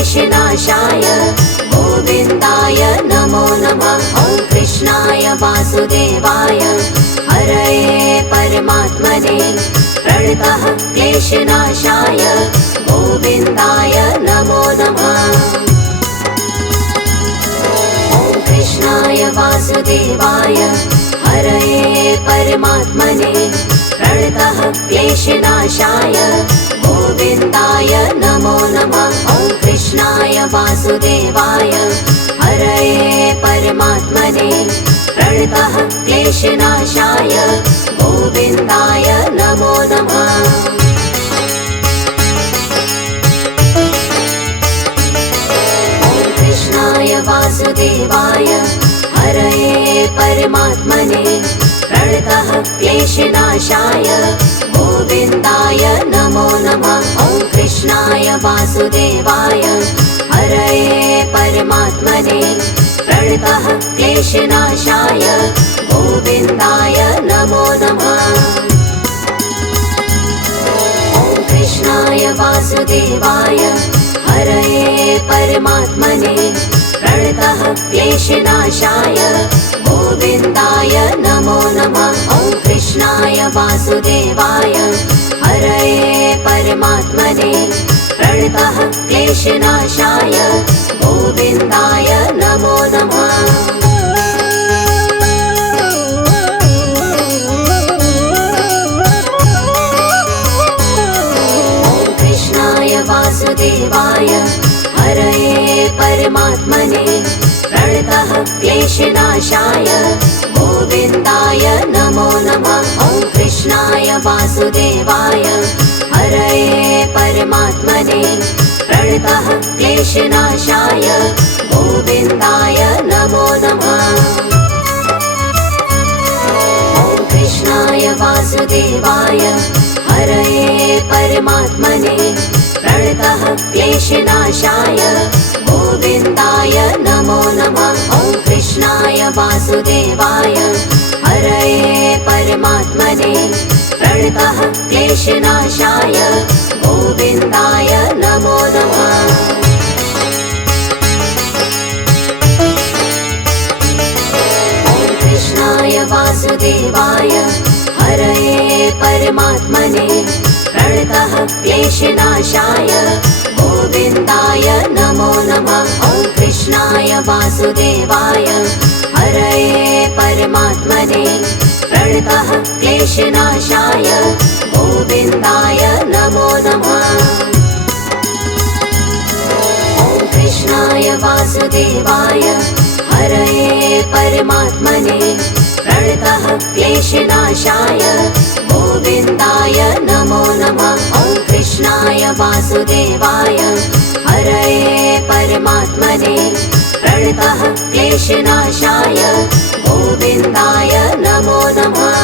क्लेशनाशाय गोविन्दाय नमो नमः। ॐ कृष्णाय वासुदेवाय हरये परमात्मने प्रणतः क्लेशनाशाय गोविन्दाय नमो नमः। ॐ कृष्णाय वासुदेवाय हरये परमात्मने प्रणतः क्लेशनाशाय गोविन्दाय नमो नमः। ॐ कृष्णाय वासुदेवाय हरये परमात्मने प्रणतः क्लेशनाशाय गोविन्दाय नमो नमः। ॐ कृष्णाय वासुदेवाय हरये परमात्मने प्रणतः क्लेशनाशाय गोविन्दाय नमो नमः। ॐ कृष्णाय वासुदेवाय हरये परमात्मने प्रणतः क्लेशनाशाय गोविन्दाय नमो नमः। ॐ कृष्णाय वासुदेवाय हरये परमात्मने प्रणतः क्लेशनाशाय गोविन्दाय नमो नमः। ॐ कृष्णाय वासुदेवाय हरये परमात्मने प्रणतः क्लेशनाशाय गोविन्दाय नमो नमः। ॐ कृष्णाय वासुदेवाय हरये परमात्मने प्रणतः क्लेशनाशाय गोविन्दाय नमो नमः। ॐ कृष्णाय वासुदेवाय हरये परमात्मने प्रणतः क्लेशनाशाय गोविन्दाय नमो नमः। ॐ कृष्णाय वासुदेवाय हरये परमात्मने प्रणतः क्लेशनाशाय गोविन्दाय नमो नमः। ॐ कृष्णाय वासुदेवाय हरये परमात्मने प्रणतः क्लेशनाशाय गोविन्दाय नमो नमः। ॐ कृष्णाय वासुदेवाय हरये परमात्मने प्रणतः क्लेशनाशाय गोविन्दाय नमो नमः। ॐ कृष्णाय वासुदेवाय हरये परमात्मने प्रणतः क्लेशनाशाय गोविन्दाय नमो नमः। ॐ कृष्णाय वासुदेवाय हरये परमात्मने प्रणतः क्लेशनाशाय गोविन्दाय नमो नमः। ॐ कृष्णाय वासुदेवाय हरये परमात्मने प्रणतः क्लेशनाशाय गोविन्दाय नमो नमः।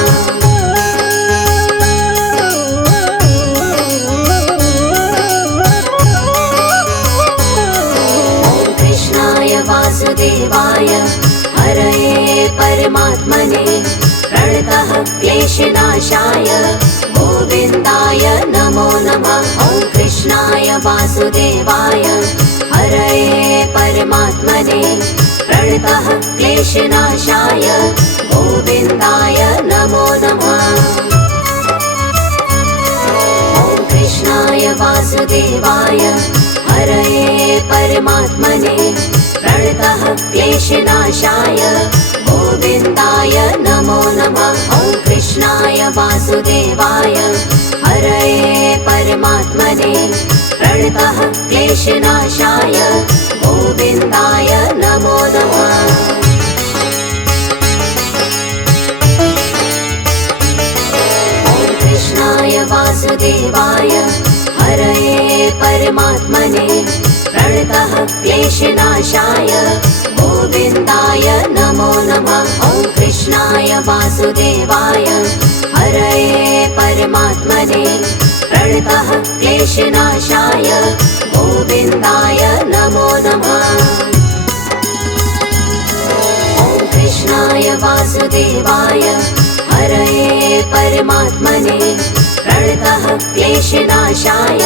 ॐ कृष्णाय वासुदेवाय हरये परमात्मने प्रणतः क्लेशनाशाय गोविन्दाय नमो नमः। ॐ कृष्णाय वासुदेवाय हरये परमात्मने प्रणतः क्लेशनाशाय गोविन्दाय नमो नमः। ॐ कृष्णाय वासुदेवाय हरये परमात्मने प्रणतः क्लेशनाशाय गोविन्दाय नमो नमः। ॐ कृष्णाय वासुदेवाय हरये परमात्मने प्रणतः क्लेशनाशाय गोविन्दाय नमो नमः। ॐ कृष्णाय वासुदेवाय हरये परमात्मने प्रणतः क्लेशनाशाय गोविन्दाय नमो नमः। ॐ कृष्णाय वासुदेवाय हरये परमात्मने प्रणतः क्लेशनाशाय गोविन्दाय नमो नमः। ॐ कृष्णाय वासुदेवाय हरये परमात्मने प्रणतः क्लेशनाशाय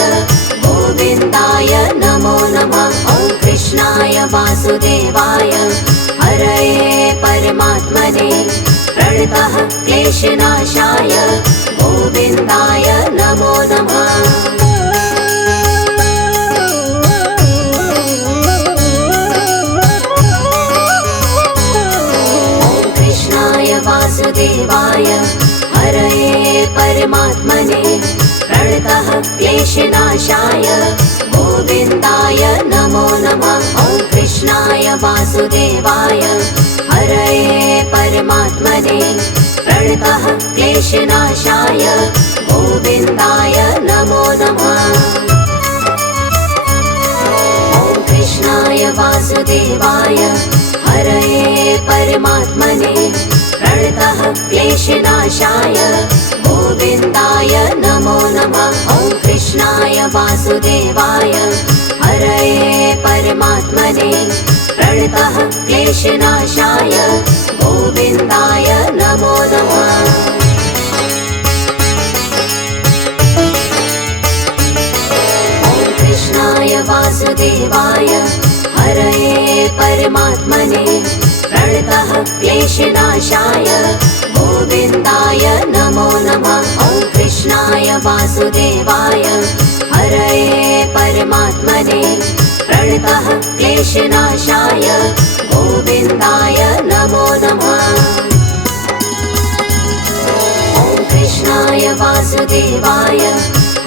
गोविन्दाय नमो नमः। वासुदेवाय हरये परमात्मने प्रणतः क्लेशनाशाय गोविन्दाय नमो नमः। वासुदेवाय हरये परमात्मने प्रणतः क्लेशनाशाय गोविन्दाय नमो नमः। ॐ कृष्णाय वासुदेवाय हरये परमात्मने प्रणतः क्लेशनाशाय गोविन्दाय नमो नमः। ॐ कृष्णाय वासुदेवाय हरये परमात्मने प्रणतः क्लेशनाशाय गोविन्दाय नमो नमः। ॐ कृष्णाय वासुदेवाय हरये परमात्मने प्रणतः क्लेशनाशाय गोविन्दाय नमो नमः। ॐ कृष्णाय वासुदेवाय हरये परमात्मने प्रणतः क्लेशनाशाय गोविन्दाय नमो नमः। ॐ कृष्णाय वासुदेवाय हरये परमात्मने प्रणतः क्लेशनाशाय गोविन्दाय नमो नमः। ॐ कृष्णाय वासुदेवाय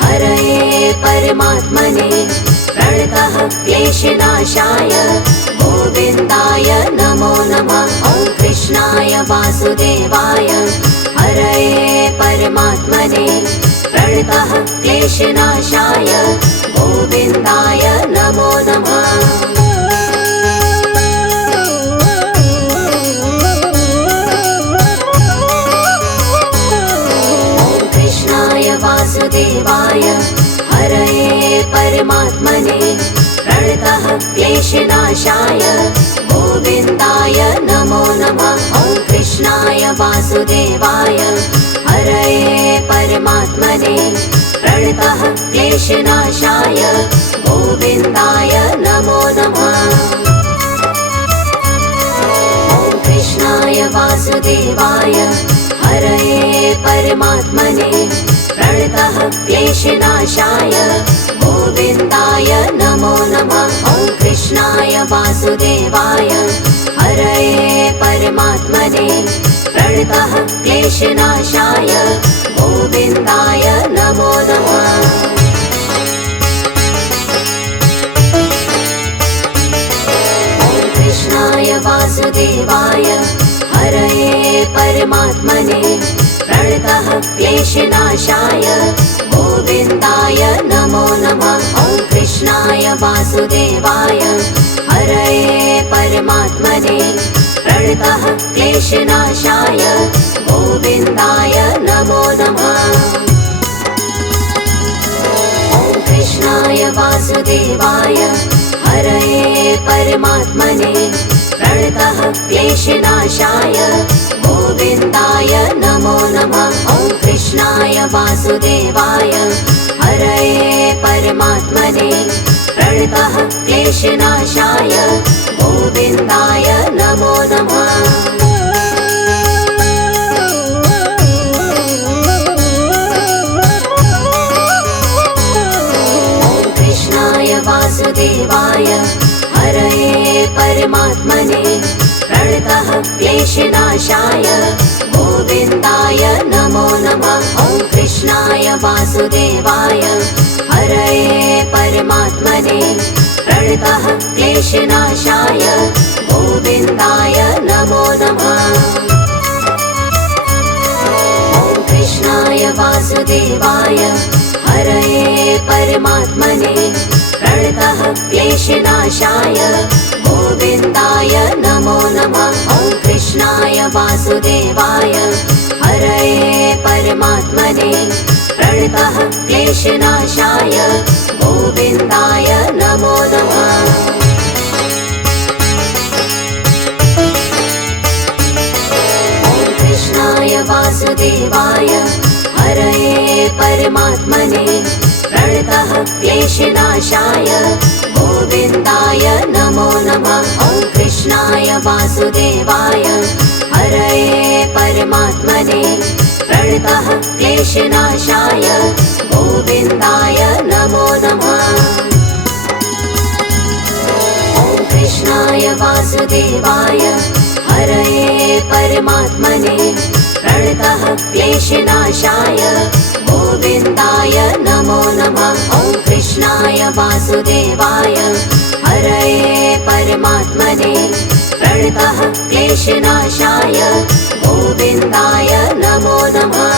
हरये परमात्मने प्रणतः क्लेशनाशाय गोविन्दाय नमो नमः। ॐ कृष्णाय वासुदेवाय हरये परमात्मने प्रणतः क्लेशनाशाय गोविन्दाय नमो नमः। ॐ कृष्णाय वासुदेवाय हरये परमात्मने प्रणतः क्लेशनाशाय गोविन्दाय नमो नमः। ॐ कृष्णाय वासुदेवाय हरये परमात्मने प्रणतः क्लेशनाशाय गोविन्दाय नमो नमः। ॐ कृष्णाय वासुदेवाय हरये परमात्मने प्रणतः क्लेशनाशाय गोविन्दाय नमो नमः। ॐ कृष्णाय वासुदेवाय हरये परमात्मने प्रणतः क्लेशनाशाय गोविन्दाय नमो नमः। ॐ कृष्णाय वासुदेवाय हरये परमात्मने प्रणतः क्लेशनाशाय गोविन्दाय नमो नमः। ॐ कृष्णाय वासुदेवाय हरये परमात्मने प्रणतः क्लेशनाशाय गोविन्दाय नमो नमः। ॐ कृष्णाय वासुदेवाय हरये परमात्मने प्रणतः क्लेशनाशाय गोविन्दाय नमो नमः। ॐ कृष्णाय वासुदेवाय हरये परमात्मने प्रणतः क्लेशनाशाय गोविन्दाय नमो नमः। ॐ कृष्णाय वासुदेवाय हरये परमात्मने प्रणतः क्लेशनाशाय गोविन्दाय नमो नमः। ॐ कृष्णाय वासुदेवाय हरये परमात्मने प्रणतः क्लेशनाशाय गोविन्दाय नमो नमः। ॐ कृष्णाय वासुदेवाय हरये परमात्मने प्रणतः क्लेशनाशाय गोविन्दाय नमो नमः। ॐ कृष्णाय वासुदेवाय हरये परमात्मने प्रणतः क्लेशनाशाय गोविन्दाय नमो नमः। ॐ कृष्णाय वासुदेवाय हरये परमात्मने प्रणतः क्लेशनाशाय गोविन्दाय नमो नमः। वासुदेवाय हरये परमात्मने प्रणतः क्लेशनाशाय गोविन्दाय नमो नमः। ॐ कृष्णाय वासुदेवाय हरये परमात्मने प्रणतः क्लेशनाशाय गोविन्दाय नमो नमः। ॐ कृष्णाय वासुदेवाय हरये परमात्मने प्रणतः क्लेशनाशाय गोविन्दाय नमो नमः।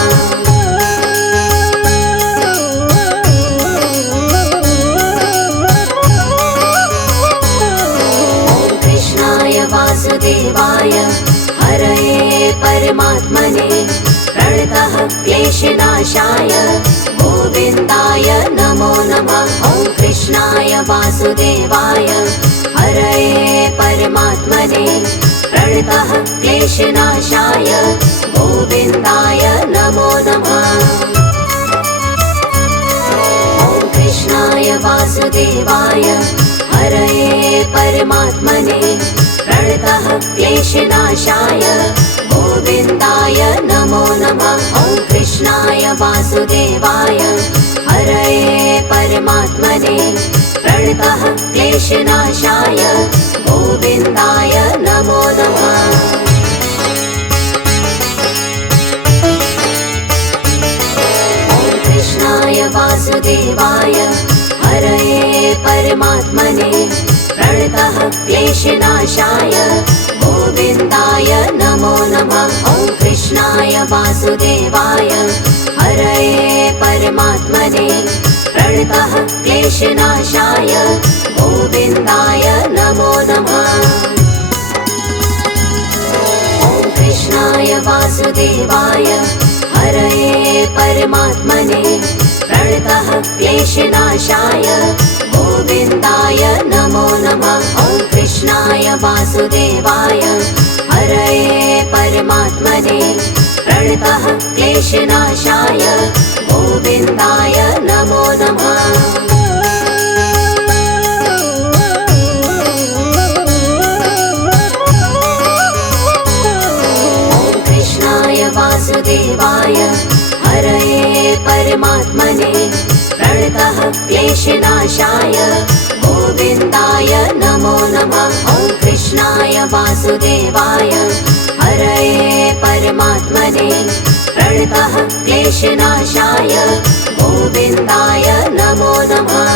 ॐ कृष्णाय वासुदेवाय हरये परमात्मने प्रणतः क्लेशनाशाय गोविन्दाय नमो नमः। ॐ कृष्णाय वासुदेवाय हरये परमात्मने प्रणतः क्लेशनाशाय गोविन्दाय नमो नमः। ॐ कृष्णाय वासुदेवाय हरये परमात्मने प्रणतः क्लेशनाशाय गोविन्दाय नमो नमः। ॐ कृष्णाय वासुदेवाय हरये परमात्मने प्रणतः क्लेशनाशाय गोविन्दाय नमो नमः। ॐ कृष्णाय वासुदेवाय हरये परमात्मने प्रणतः क्लेशनाशाय गोविन्दाय नमो नमः। ॐ कृष्णाय वासुदेवाय हरये परमात्मने प्रणतः क्लेशनाशाय गोविन्दाय नमो नमः। ॐ कृष्णाय वासुदेवाय हरये परमात्मने प्रणतः क्लेशनाशाय गोविन्दाय नमो नमः। ॐ कृष्णाय वासुदेवाय हरये परमात्मने प्रणतः क्लेशनाशाय गोविन्दाय नमो नमः। ॐ कृष्णाय वासुदेवाय हरये परमात्मने प्रणतः क्लेशनाशाय गोविन्दाय नमो नमः। ॐ कृष्णाय वासुदेवाय हरये परमात्मने प्रणतः क्लेशनाशाय गोविन्दाय नमो नमः।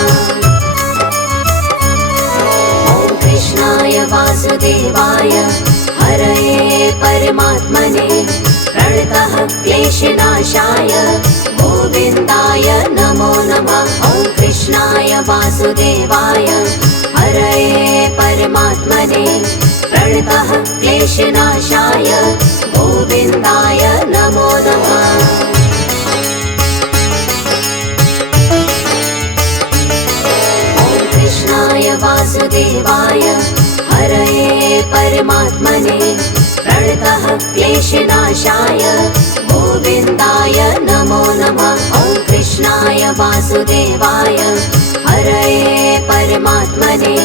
ॐ कृष्णाय वासुदेवाय हरये परमात्मने प्रणतः क्लेशनाशाय गोविन्दाय नमो नमः। ॐ कृष्णाय वासुदेवाय हरये परमात्मने प्रणतः क्लेशनाशाय गोविन्दाय नमो नमः। ॐ कृष्णाय वासुदेवाय हरये परमात्मने प्रणतः क्लेशनाशाय गोविन्दाय नमो नमः। ॐ कृष्णाय वासुदेवाय हरये परमात्मने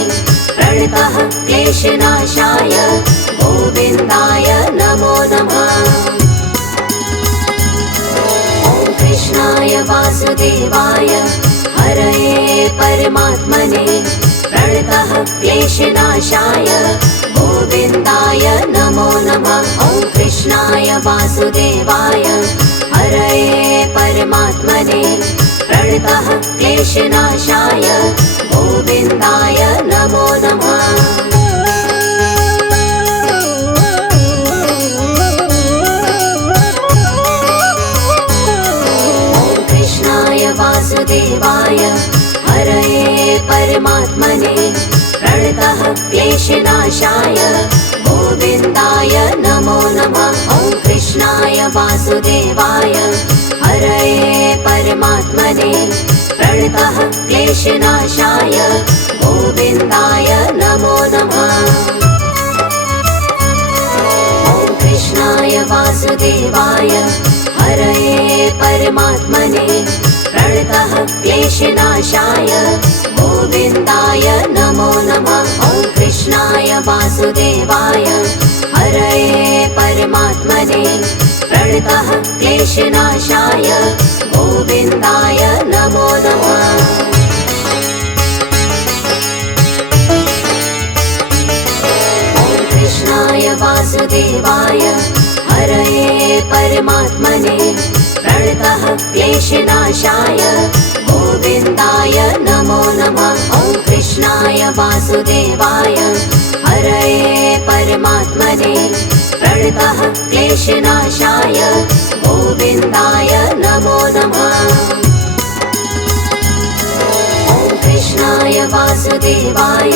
प्रणतः क्लेशनाशाय गोविन्दाय नमो नमः। ॐ कृष्णाय वासुदेवाय हरये परमात्मने प्रणतः क्लेशनाशाय गोविन्दाय नमो नमः। ॐ कृष्णाय वासुदेवाय हरये परमात्मने प्रणतः क्लेशनाशाय गोविन्दाय नमो नमः। ॐ कृष्णाय वासुदेवाय हरये परमात्मने प्रणतः क्लेशनाशाय गोविन्दाय नमो नमः। ॐ कृष्णाय वासुदेवाय हरये परमात्मने प्रणतः क्लेशनाशाय गोविन्दाय नमो नमः। ॐ कृष्णाय वासुदेवाय हरये परमात्मने प्रणतः क्लेशनाशाय गोविन्दाय नमो नमः। ॐ कृष्णाय वासुदेवाय क्लेशनाशाय गोविन्दाय नमो नमः। कृष्णाय वासुदेवाय हरये परमात्मने प्रणतः क्लेशनाशाय गोविन्दाय नमो नमः। ॐ कृष्णाय वासुदेवाय हरये परमात्मने प्रणतः क्लेशनाशाय गोविन्दाय नमो नमः। ॐ कृष्णाय वासुदेवाय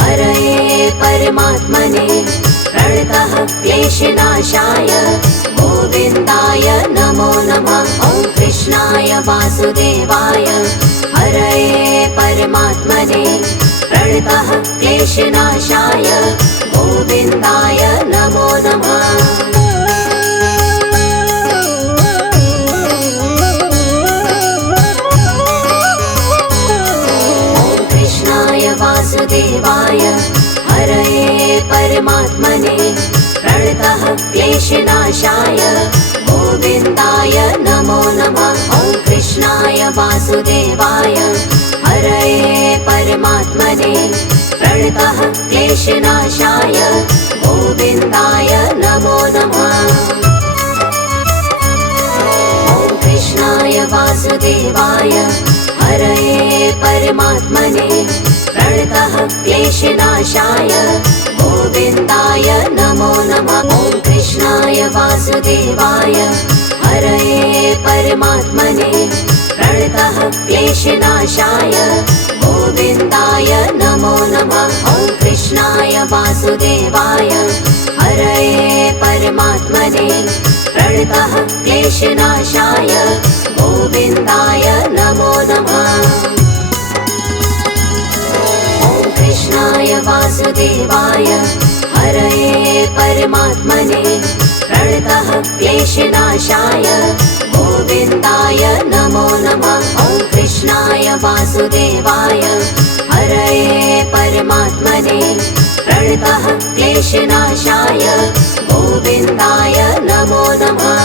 हरये परमात्मने प्रणतः क्लेशनाशाय गोविन्दाय नमो नमः। ॐ कृष्णाय वासुदेवाय हरये परमात्मने प्रणतः क्लेशनाशाय गोविन्दाय नमो नमः। वासुदेवाय हरये परमात्मने प्रणतः क्लेशनाशाय गोविन्दाय नमो नमः। ॐ कृष्णाय वासुदेवाय हरये परमात्मने प्रणतः क्लेशनाशाय गोविन्दाय नमो नमः। ॐ कृष्णाय वासुदेवाय हरये परमात्मने प्रणतः क्लेशनाशाय गोविन्दाय नमो नमः। ॐ कृष्णाय वासुदेवाय हरये परमात्मने प्रणतः क्लेशनाशाय गोविन्दाय नमो नमः। ॐ कृष्णाय वासुदेवाय हरये परमात्मने प्रणतः क्लेशनाशाय गोविन्दाय नमो नमः। कृष्णाय वासुदेवाय हरये परमात्मने प्रणतः क्लेशनाशाय गोविन्दाय नमो नमः। ॐ कृष्णाय वासुदेवाय हरये परमात्मने प्रणतः क्लेशनाशाय गोविन्दाय नमो नमः।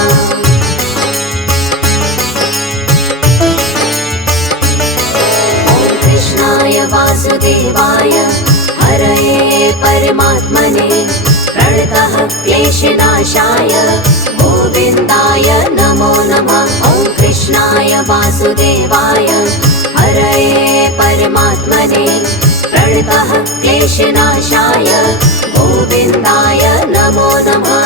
कृष्णाय वासुदेवाय हरये परमात्मने प्रणतः क्लेशनाशाय गोविन्दाय नमो नमः। ॐ कृष्णाय वासुदेवाय हरये परमात्मने प्रणतः क्लेशनाशाय गोविन्दाय नमो नमः।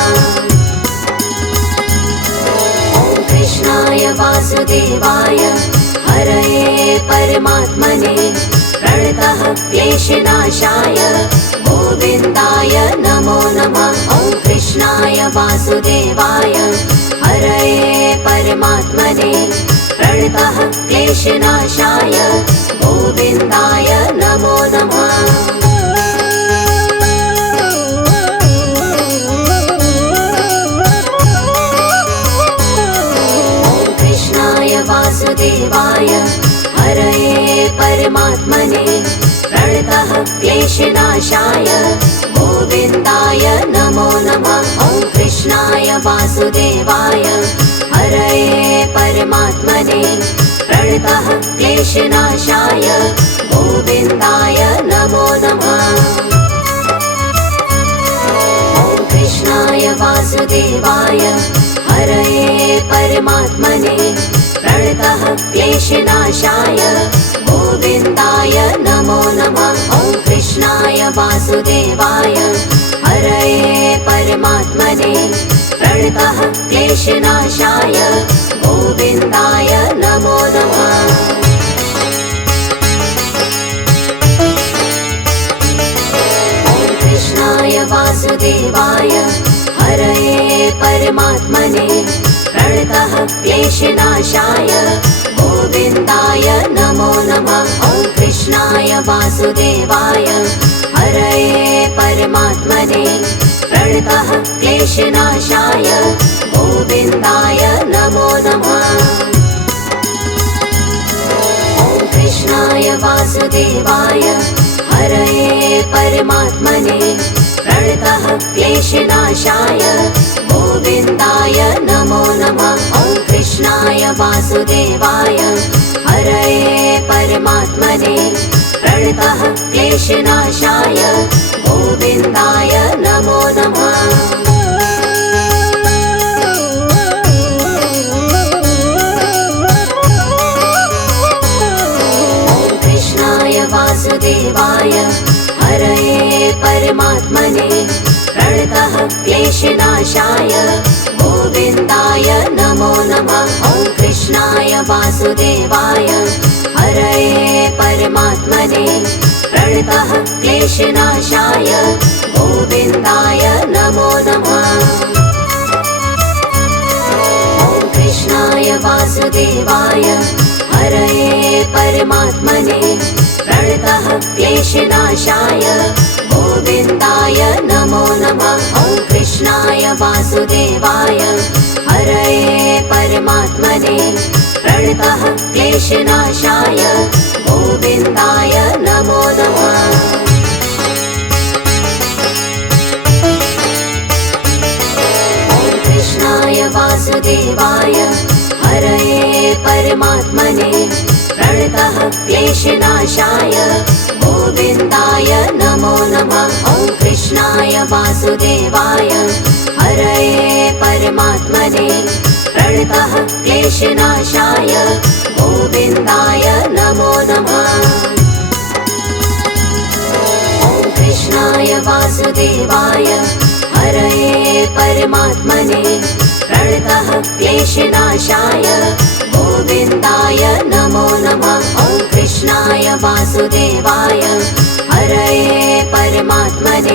ॐ कृष्णाय वासुदेवाय हरये परमात्मने प्रणतः क्लेशनाशाय गोविन्दाय नमो नमः। ॐ कृष्णाय वासुदेवाय हरये परमात्मने प्रणतः क्लेशनाशाय गोविन्दाय नमो नमः। वासुदेवाय हरये परमात्मने प्रणतः क्लेशनाशाय गोविन्दाय नमो नमः। ॐ कृष्णाय वासुदेवाय हरये परमात्मने प्रणतः क्लेशनाशाय गोविन्दाय नमो नमः। ॐ कृष्णाय वासुदेवाय हरये परमात्मने प्रणतः क्लेशनाशाय गोविन्दाय नमो नमः। ॐ कृष्णाय वासुदेवाय हरये परमात्मने प्रणतः क्लेशनाशाय गोविन्दाय नमो नमः। ॐ कृष्णाय वासुदेवाय हरये परमात्मने प्रणतः क्लेशनाशाय गोविन्दाय नमो नमः। ॐ कृष्णाय वासुदेवाय हरये परमात्मने प्रणतः क्लेशनाशाय गोविन्दाय नमो नमः। ॐ कृष्णाय वासुदेवाय हरये परमात्मने प्रणतः क्लेशनाशाय गोविन्दाय नमो नमः। ॐ कृष्णाय वासुदेवाय हरये परमात्मने प्रणतः क्लेशनाशाय गोविन्दाय नमो नमः। वासुदेवाय हरये परमात्मने प्रणतः क्लेशनाशाय गोविन्दाय नमो नमः। ॐ कृष्णाय वासुदेवाय हरये परमात्मने प्रणतः क्लेशनाशाय गोविन्दाय नमो नमः। ॐ कृष्णाय वासुदेवाय हरये परमात्मने प्रणतः क्लेशनाशाय गोविन्दाय नमो नमः। ॐ कृष्णाय वासुदेवाय हरये परमात्मने प्रणतः क्लेशनाशाय गोविन्दाय नमो नमः। ॐ कृष्णाय वासुदेवाय हरये परमात्मने प्रणतः क्लेशनाशाय गोविन्दाय नमो नमः। ॐ कृष्णाय वासुदेवाय हरये परमात्मने प्रणतः क्लेशनाशाय गोविन्दाय नमो नमः। ॐ कृष्णाय वासुदेवाय हरये परमात्मने प्रणतः क्लेशनाशाय गोविन्दाय नमो नमः। ॐ कृष्णाय वासुदेवाय हरये परमात्मने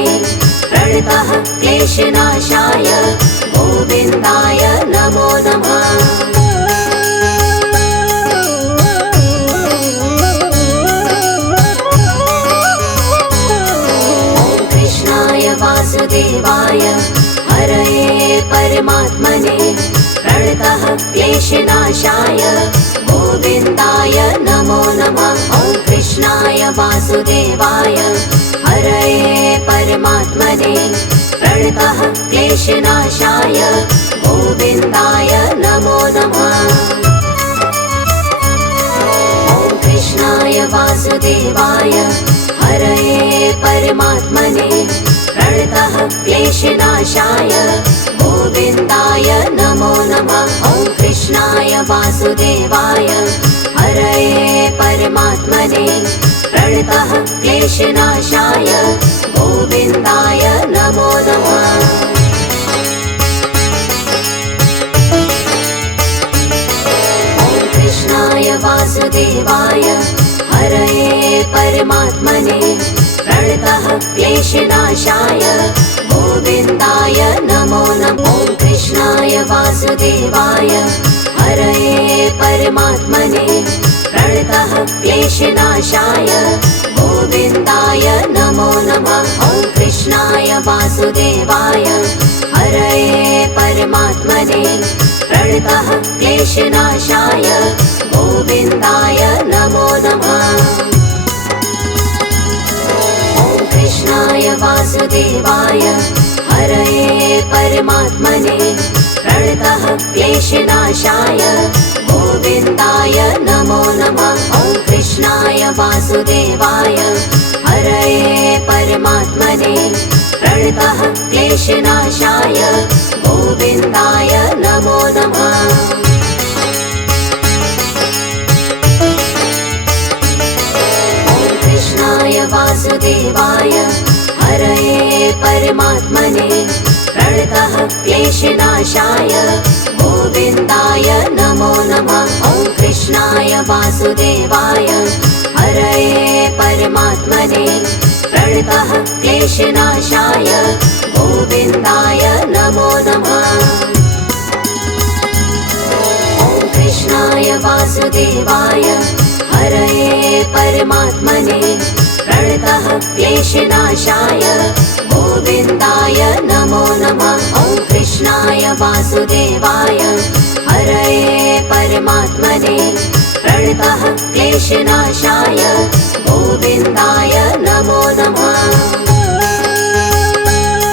प्रणतः क्लेशनाशाय गोविन्दाय नमो नमः। ॐ कृष्णाय वासुदेवाय हरये परमात्मने प्रणतः क्लेशनाशाय गोविन्दाय नमो नमः। ॐ कृष्णाय वासुदेवाय हरये परमात्मने प्रणतः क्लेशनाशाय गोविन्दाय नमो नमः। ॐ कृष्णाय वासुदेवाय हरये परमात्मने प्रणतः क्लेशनाशाय गोविन्दाय नमो नमः। ॐ कृष्णाय वासुदेवाय हरये परमात्मने प्रणतः क्लेशनाशाय गोविन्दाय नमो नमः। ॐ कृष्णाय वासुदेवाय हरये परमात्मने प्रणतः क्लेशनाशाय गोविन्दाय नमो नमः। ॐ कृष्णाय वासुदेवाय हरये परमात्मने प्रणतः क्लेशनाशाय गोविन्दाय नमो नमः। ॐ कृष्णाय वासुदेवाय हरये परमात्मने प्रणतः क्लेशनाशाय गोविन्दाय नमो नमः। ॐ कृष्णाय वासुदेवाय हरये परमात्मने प्रणतः क्लेशनाशाय गोविन्दाय नमो नमः। ॐ कृष्णाय वासुदेवाय हरये परमात्मने प्रणतः क्लेशनाशाय गोविन्दाय नमो नमः। ॐ कृष्णाय वासुदेवाय हरये परमात्मने प्रणतः क्लेशनाशाय गोविन्दाय नमो नमः। ॐ कृष्णाय वासुदेवाय हरये परमात्मने प्रणतः क्लेशनाशाय गोविन्दाय नमो नमः। ॐ कृष्णाय वासुदेवाय हरये परमात्मने प्रणतः क्लेशनाशाय गोविन्दाय नमो नमः। ॐ कृष्णाय वासुदेवाय हरये परमात्मने प्रणतः क्लेशनाशाय गोविन्दाय नमो नमः। ॐ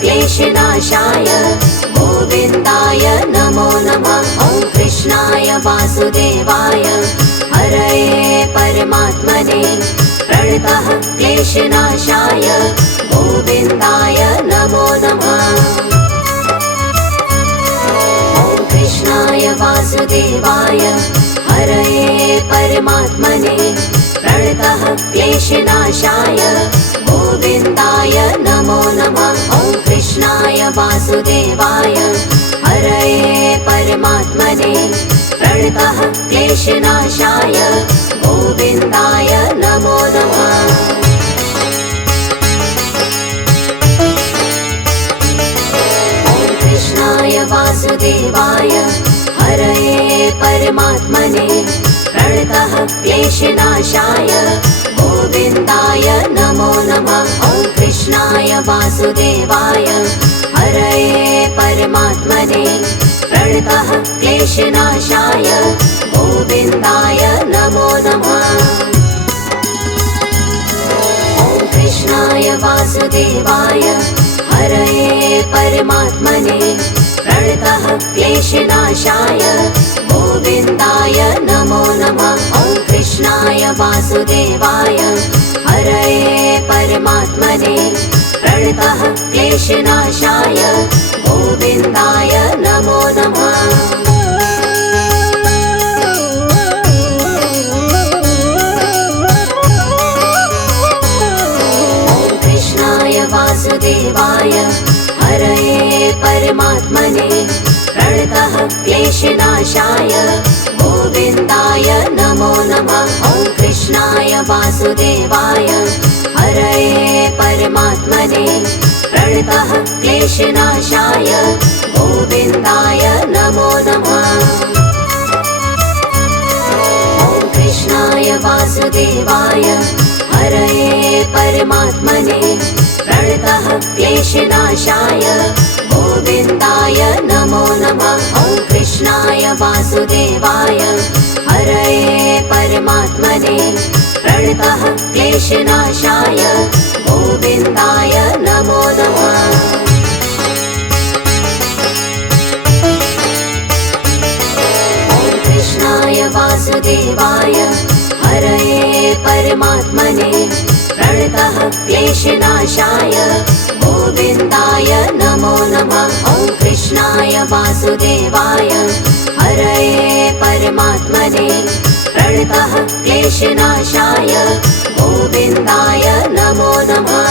क्लेशनाशाय गोविन्दाय नमो नमः। ॐ कृष्णाय वासुदेवाय हरये परमात्मने प्रणतः क्लेशनाशाय गोविन्दाय नमो नमः। ॐ कृष्णाय वासुदेवाय हरये परमात्मने प्रणतः क्लेशनाशाय गोविन्दाय नमो नमः। ॐ कृष्णाय वासुदेवाय हरये परमात्मने प्रणतः क्लेशनाशाय गोविन्दाय नमो नमः। ॐ कृष्णाय वासुदेवाय हरये परमात्मने प्रणतः क्लेशनाशाय गोविन्दाय नमो नमः। ॐ कृष्णाय वासुदेवाय हरये परमात्मने प्रणतः क्लेशनाशाय गोविन्दाय नमो नमः। ॐ कृष्णाय वासुदेवाय हरये परमात्मने प्रणतः क्लेशनाशाय गोविन्दाय नमो नमः। ॐ कृष्णाय वासुदेवाय हरये परमात्मने प्रणतः क्लेशनाशाय गोविन्दाय नमो नमः। ॐ कृष्णाय वासुदेवाय हरये परमात्मने प्रणतः क्लेशनाशाय गोविन्दाय नमो नमः। ॐ कृष्णाय वासुदेवाय हरये परमात्मने प्रणतः क्लेशनाशाय गोविन्दाय नमो नमः। ॐ कृष्णाय वासुदेवाय हरये परमात्मने प्रणतः क्लेशनाशाय गोविन्दाय नमो नमः। ॐ कृष्णाय वासुदेवाय हरये परमात्मने प्रणतः क्लेशनाशाय गोविन्दाय नमो नमः। ॐ कृष्णाय वासुदेवाय हरये परमात्मने प्रणतः क्लेशनाशाय गोविन्दाय नमो नमः। ॐ कृष्णाय वासुदेवाय हरये परमात्मने प्रणतः क्लेशनाशाय गोविन्दाय नमो नमः।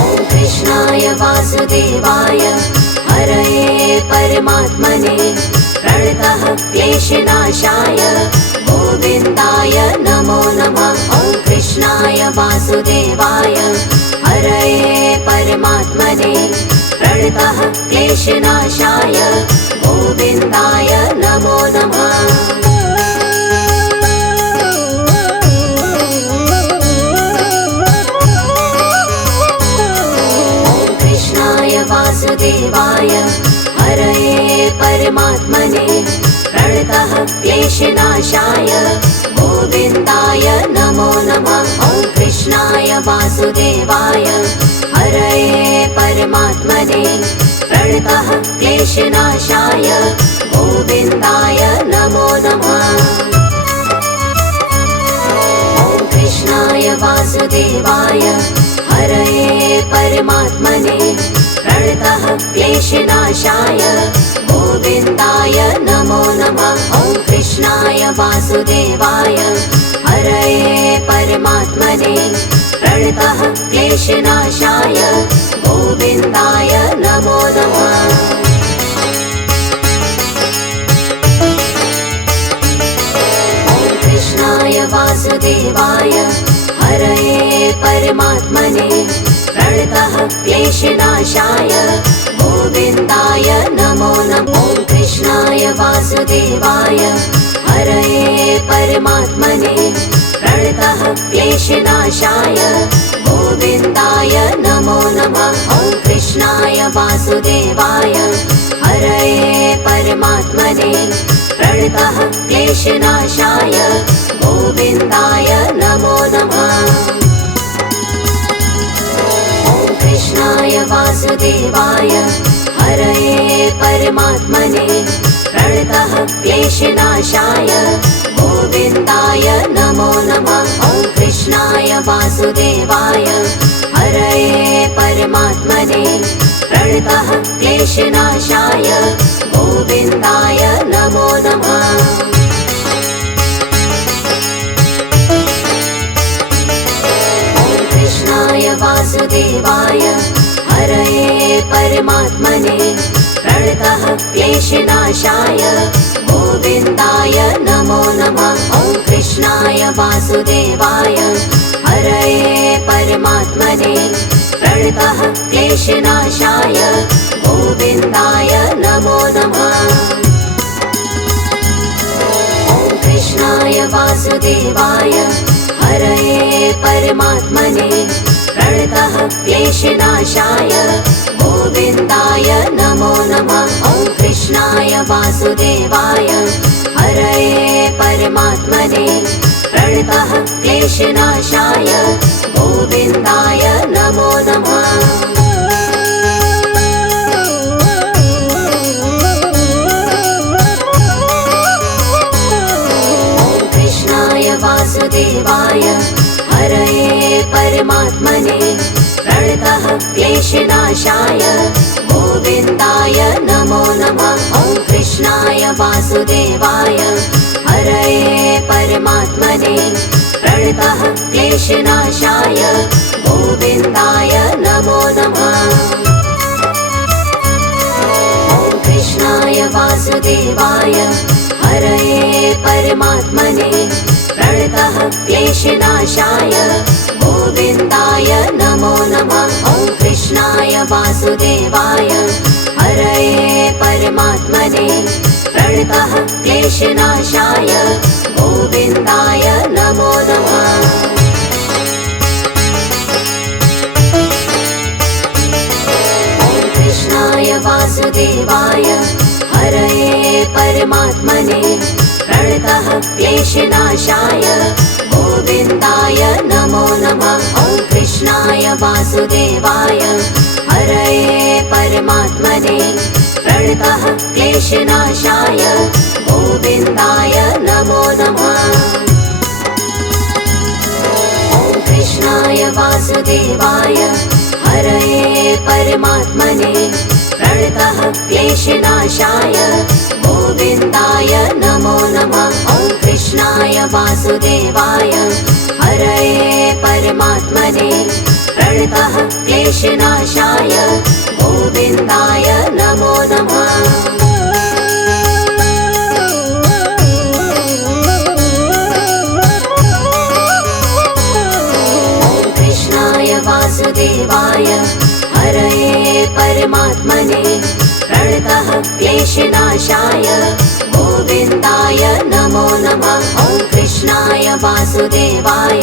ॐ कृष्णाय वासुदेवाय हरये परमात्मने प्रणतः क्लेशनाशाय गोविन्दाय नमो नमः। ॐ कृष्णाय वासुदेवाय हरये परमात्मने प्रणतः क्लेशनाशाय गोविन्दाय नमो नमः। ॐ कृष्णाय वासुदेवाय हरये परमात्मने प्रणतः क्लेशनाशाय गोविन्दाय नमो नमः। ॐ कृष्णाय वासुदेवाय हरये परमात्मने प्रणतः क्लेशनाशाय गोविन्दाय नमो नमः। ॐ कृष्णाय वासुदेवाय हरये परमात्मने प्रणतः क्लेशनाशाय गोविन्दाय नमो नमः। ॐ कृष्णाय वासुदेवाय हरये परमात्मने प्रणतः क्लेशनाशाय गोविन्दाय नमो नमः। ॐ कृष्णाय वासुदेवाय हरये परमात्मने प्रणतः क्लेशनाशाय गोविन्दाय नमो नमः। ॐ कृष्णाय वासुदेवाय हरये परमात्मने प्रणतः क्लेशनाशाय गोविन्दाय नमो नमः। ॐ कृष्णाय वासुदेवाय हरये परमात्मने प्रणतः क्लेशनाशाय गोविन्दाय नमो नमः। वासुदेवाय हरये परमात्मने प्रणतः क्लेशनाशाय गोविन्दाय नमो नमः। ॐ कृष्णाय वासुदेवाय हरये परमात्मने प्रणतः क्लेशनाशाय गोविन्दाय नमो नमः। कृष्णाय वासुदेवाय हरये परमात्मने प्रणतः क्लेशनाशाय गोविन्दाय नमो नमः। ॐ कृष्णाय वासुदेवाय हरये परमात्मने प्रणतः क्लेशनाशाय गोविन्दाय नमो नमः। ॐ कृष्णाय वासुदेवाय हरये परमात्मने प्रणतः क्लेशनाशाय गोविन्दाय नमो नमः। ॐ कृष्णाय वासुदेवाय हरये परमात्मने प्रणतः क्लेशनाशाय गोविन्दाय नमो नमः। वासुदेवाय हरये परमात्मने प्रणतः क्लेशनाशाय गोविन्दाय नमो नमः। ॐ कृष्णाय वासुदेवाय हरये परमात्मने प्रणतः क्लेशनाशाय गोविन्दाय नमो नमः। ॐ कृष्णाय वासुदेवाय हरये परमात्मने प्रणतः क्लेशनाशाय गोविन्दाय नमो नमः। ॐ कृष्णाय वासुदेवाय हरये परमात्मने प्रणतः क्लेशनाशाय गोविन्दाय नमो नमः। ॐ कृष्णाय वासुदेवाय हरये परमात्मने प्रणतः क्लेशनाशाय गोविन्दाय नमो नमः। ॐ कृष्णाय वासुदेवाय हरये परमात्मने प्रणतः क्लेशनाशाय गोविन्दाय नमो नमः। ॐ कृष्णाय वासुदेवाय हरये परमात्मने प्रणतः क्लेशनाशाय गोविन्दाय नमो नमः। ॐ कृष्णाय वासुदेवाय हरये परमात्मने प्रणतः क्लेशनाशाय गोविन्दाय नमो नमः। ॐ कृष्णाय वासुदेवाय हरये परमात्मने प्रणतः क्लेशनाशाय गोविन्दाय नमो नमः। ॐ कृष्णाय वासुदेवाय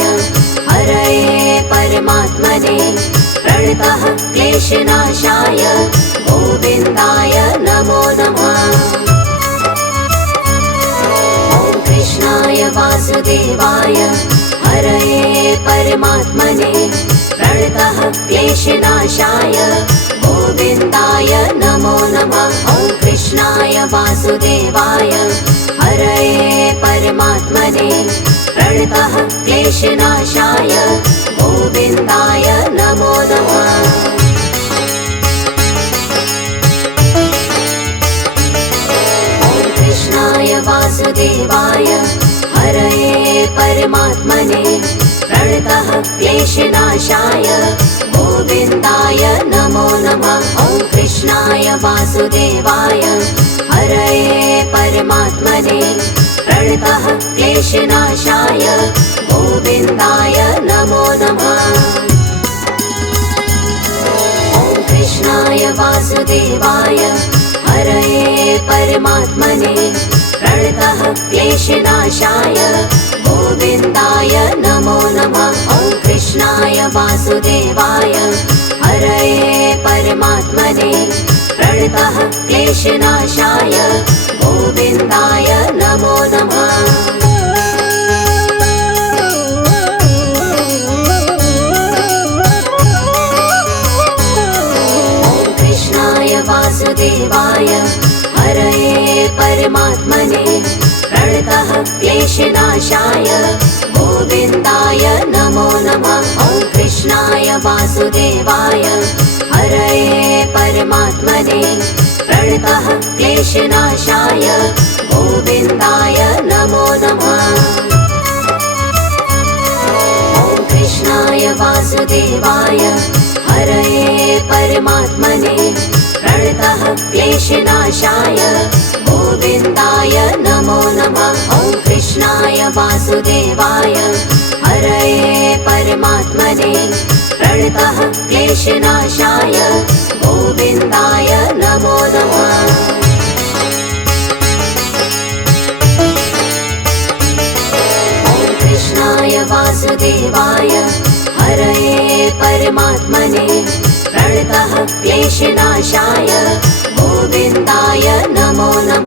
हरये परमात्मने प्रणतः क्लेशनाशाय गोविन्दाय नमो नमः। ॐ कृष्णाय वासुदेवाय हरये परमात्मने प्रणतः क्लेशनाशाय गोविन्दाय नमो नमः। ॐ कृष्णाय वासुदेवाय हरये परमात्मने प्रणतः क्लेशनाशाय गोविन्दाय नमो नमः। ॐ कृष्णाय वासुदेवाय हरये परमात्मने प्रणतः क्लेशनाशाय गोविन्दाय नमो नमः। ॐ कृष्णाय वासुदेवाय हरये परमात्मने प्रणतः क्लेशनाशाय गोविन्दाय नमो नमः। ॐ कृष्णाय वासुदेवाय हरये परमात्मने प्रणतः क्लेशनाशाय गोविन्दाय नमो नमः। ॐ कृष्णाय वासुदेवाय हरये परमात्मने प्रणतः क्लेशनाशाय गोविन्दाय नमो नमः। वासुदेवाय हरये परमात्मने प्रणतः क्लेशनाशाय गोविन्दाय नमो नमः। ॐ कृष्णाय वासुदेवाय हरये परमात्मने प्रणतः क्लेशनाशाय गोविन्दाय नमो नमः। ॐ कृष्णाय वासुदेवाय हरये परमात्मने प्रणतः क्लेशनाशाय गोविन्दाय नमो नमः। ॐ कृष्णाय वासुदेवाय हरये परमात्मने प्रणतः क्लेशनाशाय गोविन्दाय नमो नमः। ॐ कृष्णाय वासुदेवाय हरये परमात्मने प्रणतः क्लेशनाशाय गोविन्दाय नमो नमः।